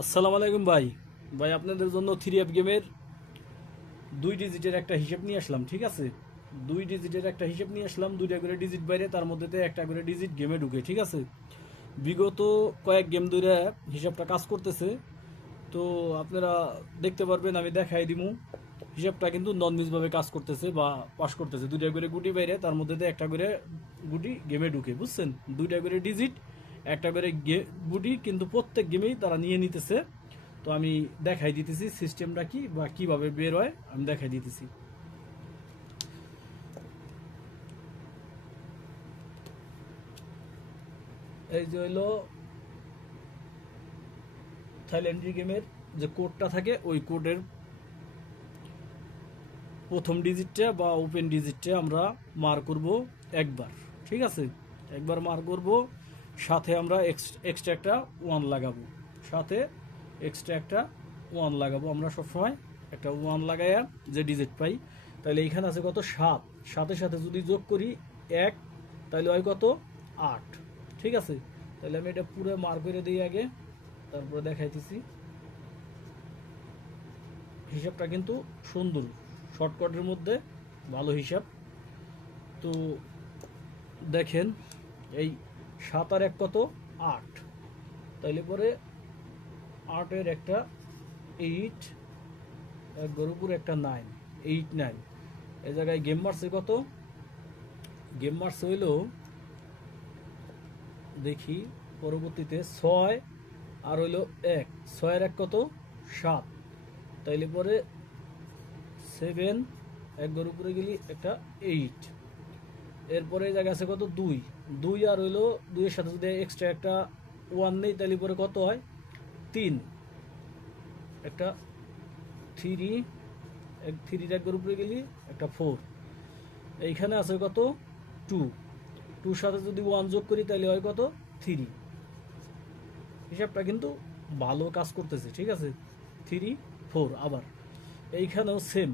আসসালামু আলাইকুম ভাই। ভাই আপনাদের জন্য থ্রি অ্যাপ গেমের 2 ডিজিটের একটা হিসেব নিয়ে আসলাম, ঠিক আছে? 2 ডিজিটের একটা হিসেব নিয়ে আসলাম, দুইটা করে ডিজিট বাইরে, তার মধ্যেতে একটা করে ডিজিট গেমে ঢুকে, ঠিক আছে? বিগত কয়েক গেম ধরে হিসাবটা কাজ করতেছে। তো আপনারা দেখতে পারবেন, আমি দেখাই দিমু। হিসাবটা কিন্তু নন মিসভাবে কাজ করতেছে বা পাস করতেছে। দুইটা করে গুটি বাইরে, তার মধ্যে একটা করে গুটি গেমে ঢুকে, বুঝছেন? দুইটা করে ডিজিট, একটা করে গুটি, কিন্তু প্রত্যেক গেমেই তারা নিয়ে নিতেছে। তো আমি দেখাই দিতেছি সিস্টেমটা কি বা কিভাবে বের হয়, আমি দেখাই দিতেছি। এই যে হইলো থাইল্যান্ডি গেমের যে কোডটা থাকে, ওই কোডের প্রথম ডিজিটটা বা ওপেন ডিজিটটা আমরা মার করব একবার, ঠিক আছে? একবার মার করব, সাথে আমরা এক্সট্রা একটা ওয়ান লাগাবো, সাথে এক্সট্রা একটা ওয়ান লাগাবো। আমরা সবসময় একটা ওয়ান লাগাইয়া যে ডিজিট পাই, তাহলে এইখানে আছে কত? 7। সাথে সাথে যদি যোগ করি 1, তাহলে হয় কত? 8, ঠিক আছে? তাহলে আমি এটা পুরো মার করে দিই আগে, তারপরে দেখাইতেছি। হিসাবটা কিন্তু সুন্দর, শর্টকাটের মধ্যে ভালো হিসাব। তো দেখেন, এই 7 আর 1 কত? 8। তাইলে পরে 8-এর একটা 8, এক গরুর উপর একটা 9, 8 9। এই জায়গায় গেম মারছে কত? গেম মারছে হইল, দেখি পরবর্তীতে 6 আর হইল 1, 6 আর 1 কত? 7। তাইলে পরে 7, এক গরুর উপরে গেলি একটা 8। এরপরে এই জায়গায় আছে কত? 2, 2 আর হইলো 2 এর সাথে যদি এক্সট্রা একটা ওয়ান নেই, তাহলে পরে কত হয়? 3, একটা 3, এক 3 এক গরুর উপরে গেলি একটা 4। এইখানে আছে কত? 2, 2 সাথে যদি ওয়ান যোগ করি তাহলে হয় কত? 3। হিসাবটা কিন্তু ভালো কাজ করতেছে, ঠিক আছে? 3 4। আবার এইখানেও সেম,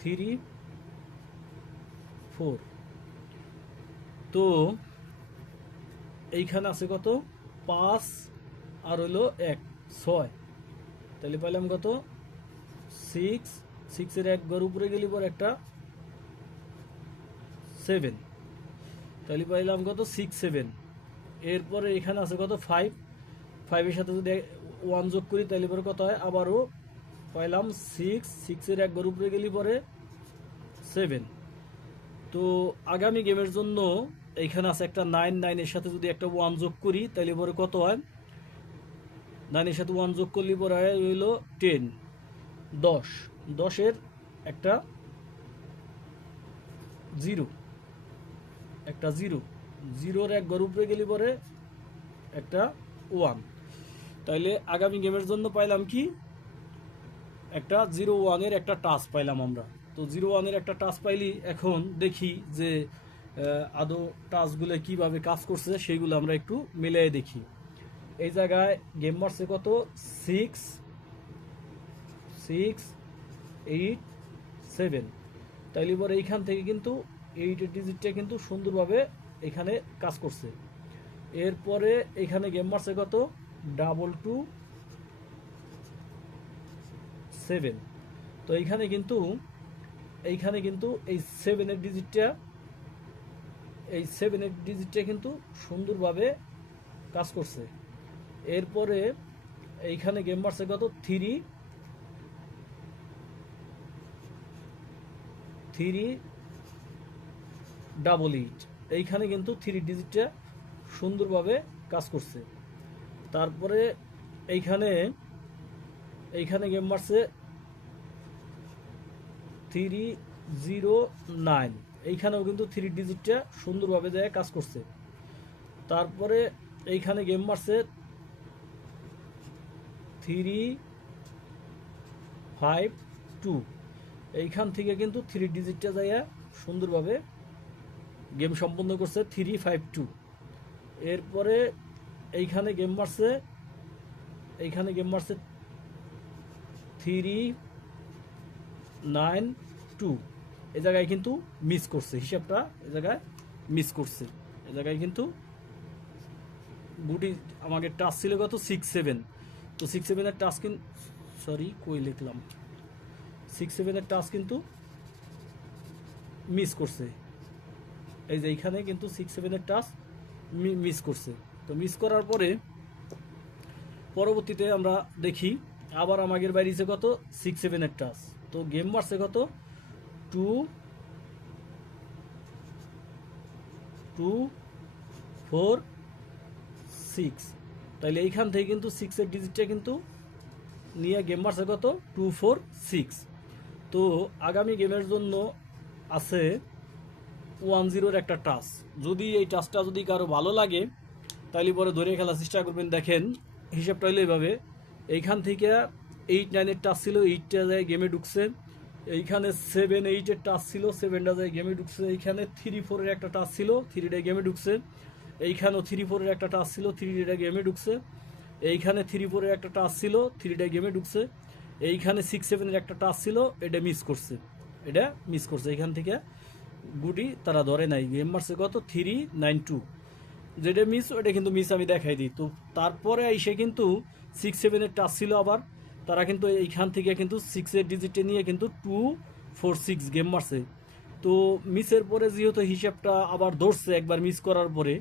3 4। তো এইখানে আছে কত? 5 আর হইলো 1, 6। তাহলে পাইলাম কত? 6, 6 এর এক ঘর উপরে গেলি পর একটা 7। তাহলে পাইলাম কত? 6 7। এরপরে এখানে আছে কত? 5, 5 এর সাথে যদি ওয়ান যোগ করি তাহলে পরে কত হয়? আবারও পাইলাম 6, 6 এর এক ঘর উপরে গেলি পরে 7। তো আগামী গেমের জন্য এইখানে আছে একটা 9, 9 এর সাথে যদি একটা ওয়ান যোগ করি তাহলে পরে কত হয়? 9 এর সাথে ওয়ান যোগ করলে পরে হইলো 10, 10। 10-এর একটা 0, একটা 0, 0-র এক ঘর উপরে গেলি পরে একটা 1। তাইলে আগামী গেমের জন্য পাইলাম কি? একটা 0 1-এর একটা টাচ পাইলাম আমরা। তো 0 1-এর একটা টাচ পাইলি, এখন দেখি যে আদৌ টাচগুলো কিভাবে কাজ করছে সেইগুলো আমরা একটু মিলিয়ে দেখি। এই জায়গায় গেম মারছে কত? 6 6 8 7। তাইলে এবার এইখান থেকে কিন্তু 8-এর ডিজিটটা কিন্তু সুন্দরভাবে এখানে কাজ করছে। এরপরে এখানে গেম মারছে কত? 2 7। তো এইখানে কিন্তু এই 7-এর ডিজিটটা কিন্তু সুন্দরভাবে কাজ করছে। এরপরে এইখানে গেম মারছে কত? 3 8 এইখানে কিন্তু 3 ডিজিটটা সুন্দরভাবে কাজ করছে। তারপরে এইখানে এইখানে গেম মারছে 3 0 9, এইখানেও কিন্তু 3 ডিজিটটা সুন্দরভাবে যায় কাজ করছে। তারপরে এইখানে গেম মারছে 3 5 2, এইখান থেকে কিন্তু 3 ডিজিটটা যায় সুন্দরভাবে গেম সম্পন্ন করছে 3 5 2। এরপরে এইখানে গেম মারছে 3 9 2। এই জায়গায় কিন্তু মিস করছে হিসাবটা, এই জায়গায় মিস করছে, এই জায়গায় কিন্তু গুটি আমাকে টাচ ছিল কত 6-7, তো 6-7-এর টাচ কিন্তু সরি কই লিখলাম 6-7-এর টাচ কিন্তু মিস করছে, এই যে এইখানে কিন্তু 6-7-এর টাচ মিস করছে। তো মিস করার পরে পরবর্তীতে আমরা দেখি আবার আমাদের বাইরেছে কত 6-7-এর টাচ, তো গেম মারছে কত 2-4-6, তাহলে এইখান থেকে কিন্তু 6-এর ডিজিটটা কিন্তু নিয়ে গেম মারছে কত 2-4-6। তো আগামী গেমের জন্য আছে 1-0-র একটা টাচ। যদি এই টাচটা যদি কারো ভালো লাগে তাহলে পরে ধরে খেলার চেষ্টা করবেন। দেখেন হিসাবটা হলো এইভাবে, এইখান থেকে 8-9-এর টাচ ছিল, 8টা যায় গেমে ঢুকছে, এইখানে 7-8-এর টাচ ছিল, 7টা যায় গেমে ঢুকছে, এইখানে 3-4-এর একটা টাচ ছিল, 3টা গেমে ঢুকছে, এইখানেও 3-4-এর একটা টাচ ছিল, 3টা গেমে ঢুকছে, এইখানে 3-4-এর একটা টাচ ছিল, 3টা গেমে ঢুকছে, এইখানে 6-7-এর একটা টাচ ছিল, এটা মিস করছে, এটা মিস করছে। এইখান থেকে গুটি তারা ধরে নাই, গেম মারছে কত 3-9-2, যেটা মিস ওটা কিন্তু মিস আমি দেখাই দিই। তো তারপরে এসে কিন্তু 6-7-এর টাচ ছিল, আবার তারা কিন্তু এইখান থেকে কিন্তু 6-এর ডিজিটে নিয়ে কিন্তু 2-4-6 গেম মারছে। তো মিসের পরে যেহেতু হিসাবটা আবার ধরছে একবার মিস করার পরে,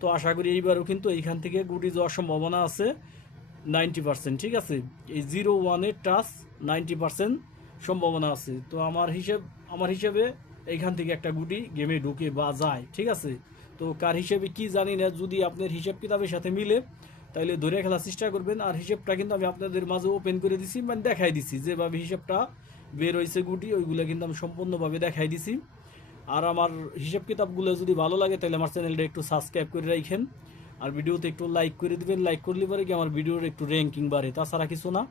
তো আশা করি এইবারও কিন্তু এইখান থেকে গুটি যাওয়ার সম্ভাবনা আছে 90%। ঠিক আছে, এই 0-1-এর টাচ 90% সম্ভাবনা আছে। তো আমার হিসেবে এইখান থেকে একটা গুটি গেমে ঢুকে বা যায়। ঠিক আছে, তো কার হিসেবে কি জানি না, যদি আপনার হিসাব কিতাবের সাথে মিলে তাহলে ধরে খেলার চেষ্টা করবেন। আর হিসাবটা কিন্তু আমি আপনাদের মাঝে ওপেন করে দিছি, মানে দেখাই দিছি যেভাবে হিসাবটা বের হয়েছে গুটি, ওইগুলো কিন্তু আমি সম্পূর্ণভাবে দেখাই দিছি। আর আমার হিসাব কিতাবগুলো যদি ভালো লাগে তাহলে আমার চ্যানেলটা একটু সাবস্ক্রাইব করে রাখেন, আর ভিডিওতে একটু লাইক করে দিবেন। লাইক করলে পরে কি আমার ভিডিওর একটু র্যাঙ্কিং বাড়ে, তাছাড়া কিছু না।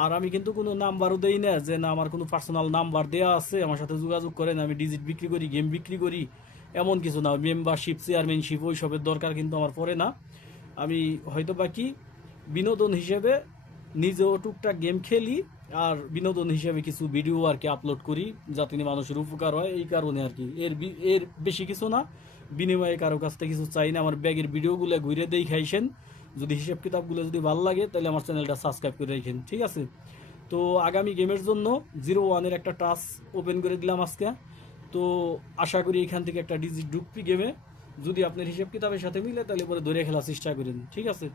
আর আমি কিন্তু কোনো নাম্বারও দেই না, যে না আমার কোনো পার্সোনাল নাম্বার দেওয়া আছে আমার সাথে যোগাযোগ করেন, আমি ডিজিট বিক্রি করি, গেম বিক্রি করি, এমন কিছু না। মেম্বারশিপ, চেয়ারম্যানশিপ ওইসবের দরকার কিন্তু আমার পড়ে না। আমি হয়তো বাকি বিনোদন হিসেবে নিজেও টুকটাক গেম খেলি, আর বিনোদন হিসেবে কিছু ভিডিও আর কি আপলোড করি, যাতে মানুষের উপকার হয়, এই কারণে আর কি। এর বেশি কিছু না, বিনিময়ে কারো কাছ থেকে কিছু চাই না। আমার ব্যাগের ভিডিওগুলো ঘুরে দেখাইছেন, যদি হিসাব কিতাবগুলো যদি ভালো লাগে তাহলে আমার চ্যানেলটা সাবস্ক্রাইব করে রাখেন। ঠিক আছে, তো আগামী গেমের জন্য 0-1-এর একটা টাচ ওপেন করে দিলাম আজকে। তো আশা করি এখান থেকে একটা ডিজিট ঢুকবি গেমে, যদি আপনার হিসাব কিতাবের সাথে মিলে তাহলে পরে ধরে খেলার চেষ্টা করেন। ঠিক আছে।